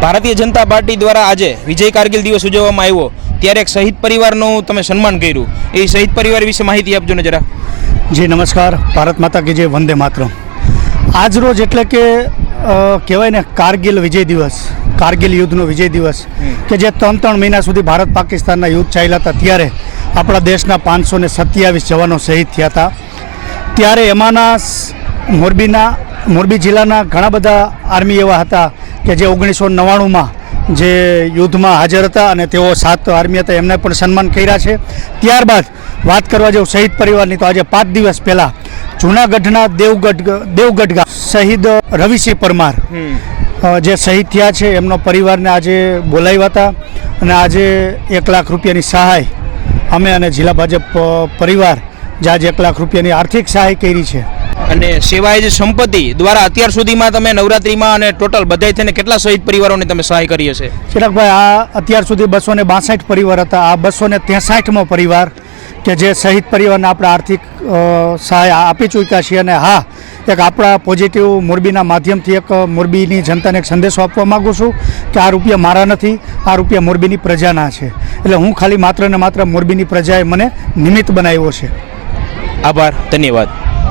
Bharatiya Janata party દ્વારા આજે વિજય કારગિલ દિવસ ઉજવવામાં આવ્યો ત્યારે એક શહીદ પરિવારનું તમે સન્માન કર્યું, એ શહીદ પરિવાર વિશે માહિતી આપજો ને જરા. જી નમસ્કાર, ભારત માતા કી જય, વંદે માતરમ. આજ રોજ એટલે કે કહેવાય ને કારગિલ વિજય દિવસ, કારગિલ યુદ્ધનો વિજય દિવસ કે જે 3 મહિના સુધી ભારત પાકિસ્તાનના યુદ્ધ ચાલ્યા હતા, ત્યારે આપણા દેશના 527 જવાનો શહીદ થયા હતા. ત્યારે એમાંના મોરબી જિલ્લાના ઘણા બધા આર્મી એવા હતા કે જે 1999માં જે યુદ્ધમાં હાજર હતા અને તેઓ 7 આર્મી હતા, એમને પણ સન્માન કર્યા છે. ત્યારબાદ વાત કરવા જેવું શહીદ પરિવારની, તો આજે 5 દિવસ પહેલાં જૂનાગઢના દેવગઢ ગામ શહીદ રવિસિંહ પરમાર જે શહીદ થયા છે, એમનો પરિવારને આજે બોલાવ્યા હતા અને આજે 1 લાખ રૂપિયાની સહાય અમે અને જિલ્લા ભાજપ પરિવાર જે આજે 1 લાખ રૂપિયાની આર્થિક સહાય કરી છે. અને સેવાય જે સંપત્તિ દ્વારા અત્યાર સુધીમાં તમે નવરાત્રિમાં અને ટોટલ બધાય થઈને કેટલા શહીદ પરિવારોને તમે સહાય કરી હશે? ચિરાગભાઈ, આ અત્યાર સુધી 262 પરિવાર હતા. આ 263મો પરિવાર કે જે શહીદ પરિવારને આપણે આર્થિક સહાય આપી ચૂક્યા છીએ. અને હા, એક આપણા પોઝિટિવ મોરબીના માધ્યમથી એક મોરબીની જનતાને એક સંદેશો આપવા માગું છું કે આ રૂપિયા મારા નથી, આ રૂપિયા મોરબીની પ્રજાના છે. એટલે હું ખાલી માત્ર ને માત્ર મોરબીની પ્રજાએ મને નિમિત્ત બનાવ્યો છે. આભાર, ધન્યવાદ.